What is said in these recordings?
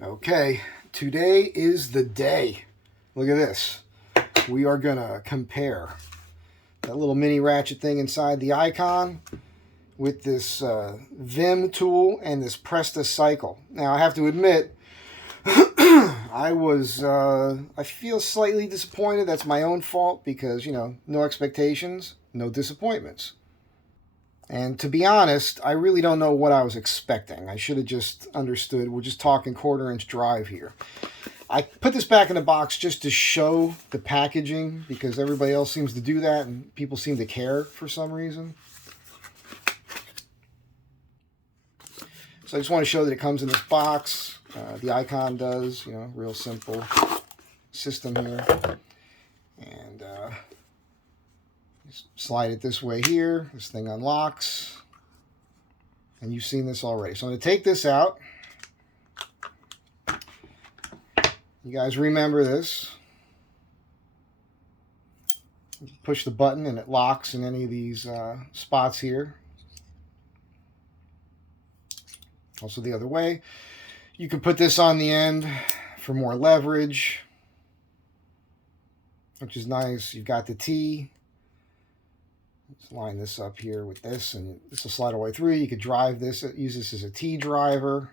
Okay, today is the day. Look at this. We are going to compare that little mini ratchet thing inside the icon with this VIM tool and this Prestacycle. Now, I have to admit, I feel slightly disappointed. That's my own fault because, no expectations, no disappointments. And to be honest, I really don't know what I was expecting. I should have just understood. We're just talking 1/4 inch drive here. I put this back in the box just to show the packaging because everybody else seems to do that and people seem to care for some reason. So I just want to show that it comes in this box. The icon does, real simple system here. And just slide it this way here. This thing unlocks. And you've seen this already. So I'm going to take this out. You guys remember this. Push the button and it locks in any of these spots here. Also the other way. You can put this on the end for more leverage, which is nice. You've got the T. Let's line this up here with this, and this will slide all the way through. You could drive this, use this as a T driver.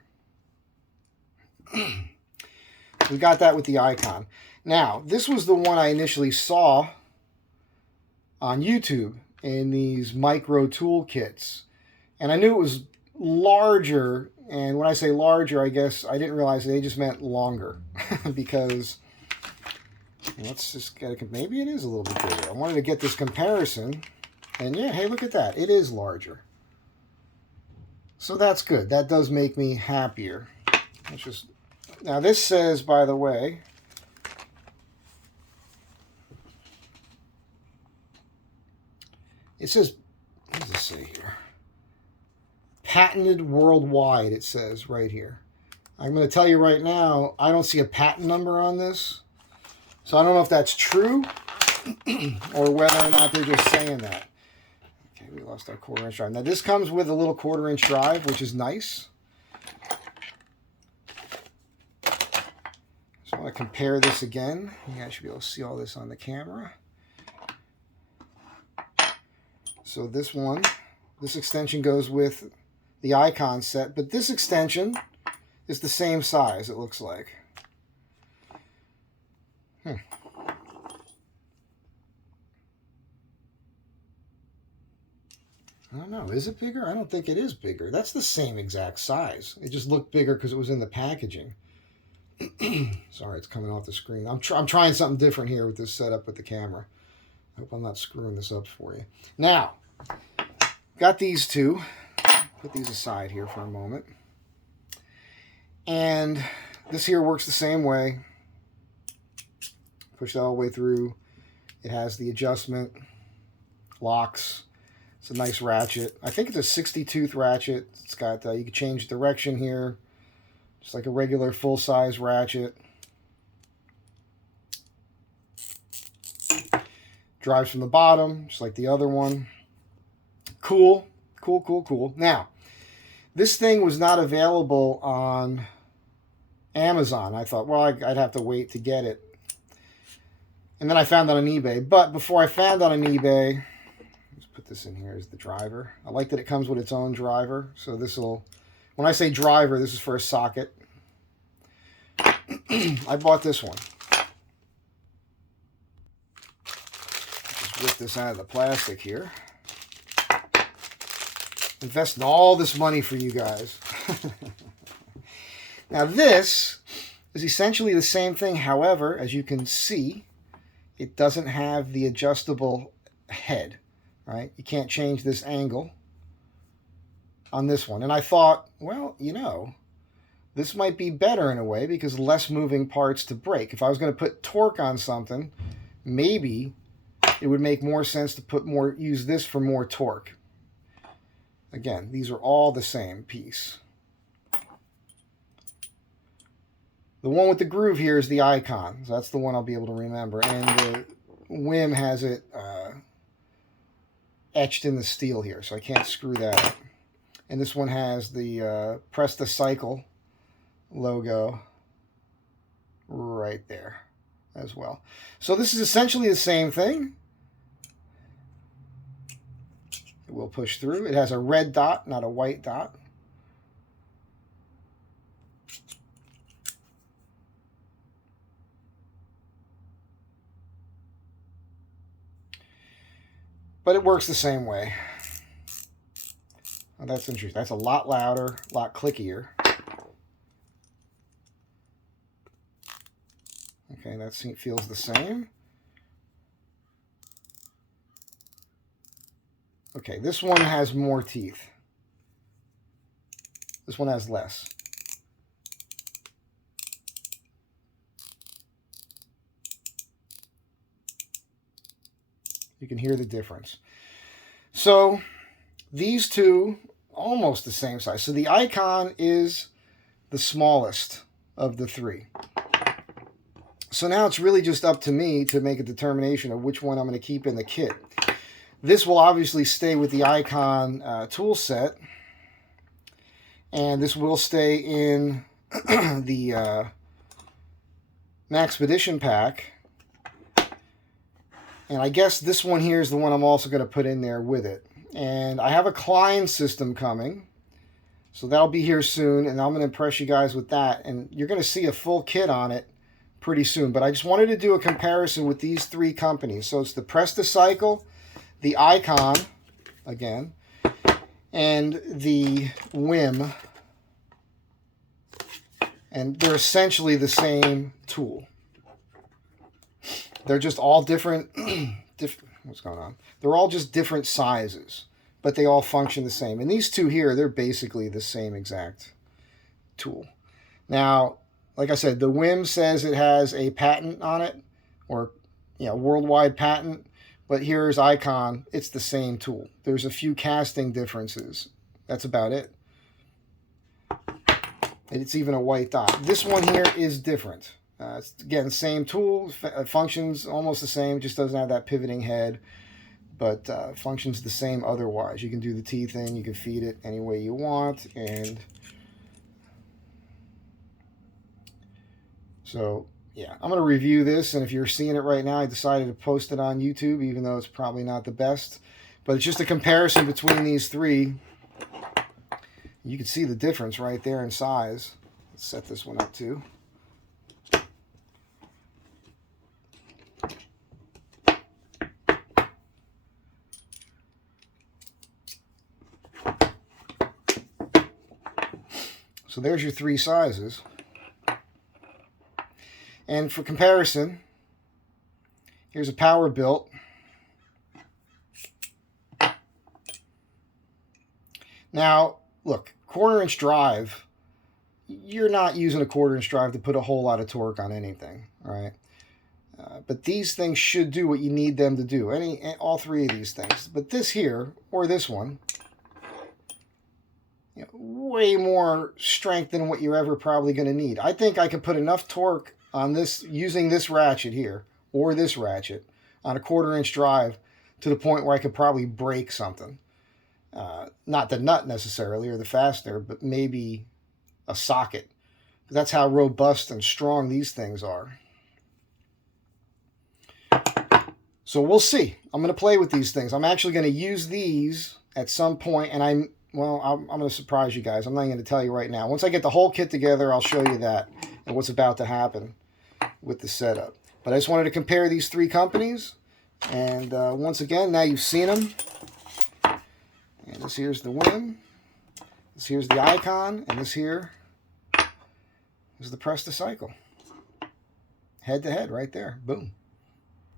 We got that with the icon. Now, this was the one I initially saw on YouTube in these micro tool kits. And I knew it was larger, and when I say larger, I guess I didn't realize they just meant longer. Because, let's just get a, maybe it is a little bit bigger. I wanted to get this comparison. And yeah, hey, look at that. It is larger. So that's good. That does make me happier. Let's just... Now this says, by the way, it says, what does it say here? Patented worldwide, it says right here. I'm going to tell you right now, I don't see a patent number on this. So I don't know if that's true or whether or not they're just saying that. Okay, we lost our 1/4 inch drive. Now this comes with a little 1/4 inch drive, which is nice. So I want to compare this again. You guys should be able to see all this on the camera. So this one, this extension goes with the icon set, but this extension is the same size, it looks like. I don't know. Is it bigger? I don't think it is bigger. That's the same exact size. It just looked bigger because it was in the packaging. Sorry, it's coming off the screen. I'm trying something different here with this setup with the camera. I hope I'm not screwing this up for you. Now, got these two. Put these aside here for a moment. And this here works the same way. Push that all the way through. It has the adjustment, locks. It's a nice ratchet. I think it's a 60-tooth ratchet. It's got, you can change direction here. Just like a regular full-size ratchet. Drives from the bottom, just like the other one. Cool, cool, cool, cool. Now, this thing was not available on Amazon. I thought, well, I'd have to wait to get it. And then I found it on eBay. But before I found it on eBay, let's put this in here as the driver. I like that it comes with its own driver. So this will, when I say driver, this is for a socket. I bought this one. Just whip this out of the plastic here. Investing all this money for you guys. Now this is essentially the same thing. However, as you can see, it doesn't have the adjustable head, right? You can't change this angle on this one. And I thought, well, this might be better in a way because less moving parts to break. If I was going to put torque on something, maybe it would make more sense to use this for more torque. Again, these are all the same piece. The one with the groove here is the icon. So that's the one I'll be able to remember. And the VIM has it etched in the steel here, so I can't screw that up. And this one has the Prestacycle logo right there as well. So this is essentially the same thing. It will push through. It has a red dot, not a white dot. But it works the same way. Oh, that's interesting. That's a lot louder, a lot clickier. Okay, that feels the same. Okay, this one has more teeth. This one has less. You can hear the difference. So these two, almost the same size. So the Icon is the smallest of the three. So now it's really just up to me to make a determination of which one I'm going to keep in the kit. This will obviously stay with the Icon tool set. And this will stay in the Maxpedition pack. And I guess this one here is the one I'm also going to put in there with it. And I have a Klein system coming. So that'll be here soon. And I'm going to impress you guys with that. And you're going to see a full kit on it pretty soon. But I just wanted to do a comparison with these three companies. So it's the Prestacycle, the Icon, again, and the VIM. And they're essentially the same tool. They're just all different, what's going on? They're all just different sizes, but they all function the same. And these two here, they're basically the same exact tool. Now, like I said, the VIM says it has a patent on it, or worldwide patent, but here's Icon, it's the same tool. There's a few casting differences. That's about it. And it's even a white dot. This one here is different. It's, again, same tool, functions almost the same, just doesn't have that pivoting head, but functions the same otherwise. You can do the teeth in, you can feed it any way you want, and so, yeah, I'm going to review this, and if you're seeing it right now, I decided to post it on YouTube, even though it's probably not the best, but it's just a comparison between these three. You can see the difference right there in size. Let's set this one up too. So there's your three sizes. And for comparison, here's a power built. Now, look, 1/4 inch drive, you're not using a 1/4 inch drive to put a whole lot of torque on anything, right? But these things should do what you need them to do, all three of these things. But this here, or this one, way more strength than what you're ever probably going to need. I think I could put enough torque on this, using this ratchet here, or this ratchet, on a 1/4 inch drive, to the point where I could probably break something. Not the nut necessarily, or the fastener, but maybe a socket. That's how robust and strong these things are. So we'll see. I'm going to play with these things. I'm actually going to use these at some point, and I'm going to surprise you guys. I'm not going to tell you right now. Once I get the whole kit together, I'll show you that and what's about to happen with the setup. But I just wanted to compare these three companies. And once again, now you've seen them. And this here's the VIM. This here's the Icon. And this here is the Prestacycle. Head to head right there. Boom.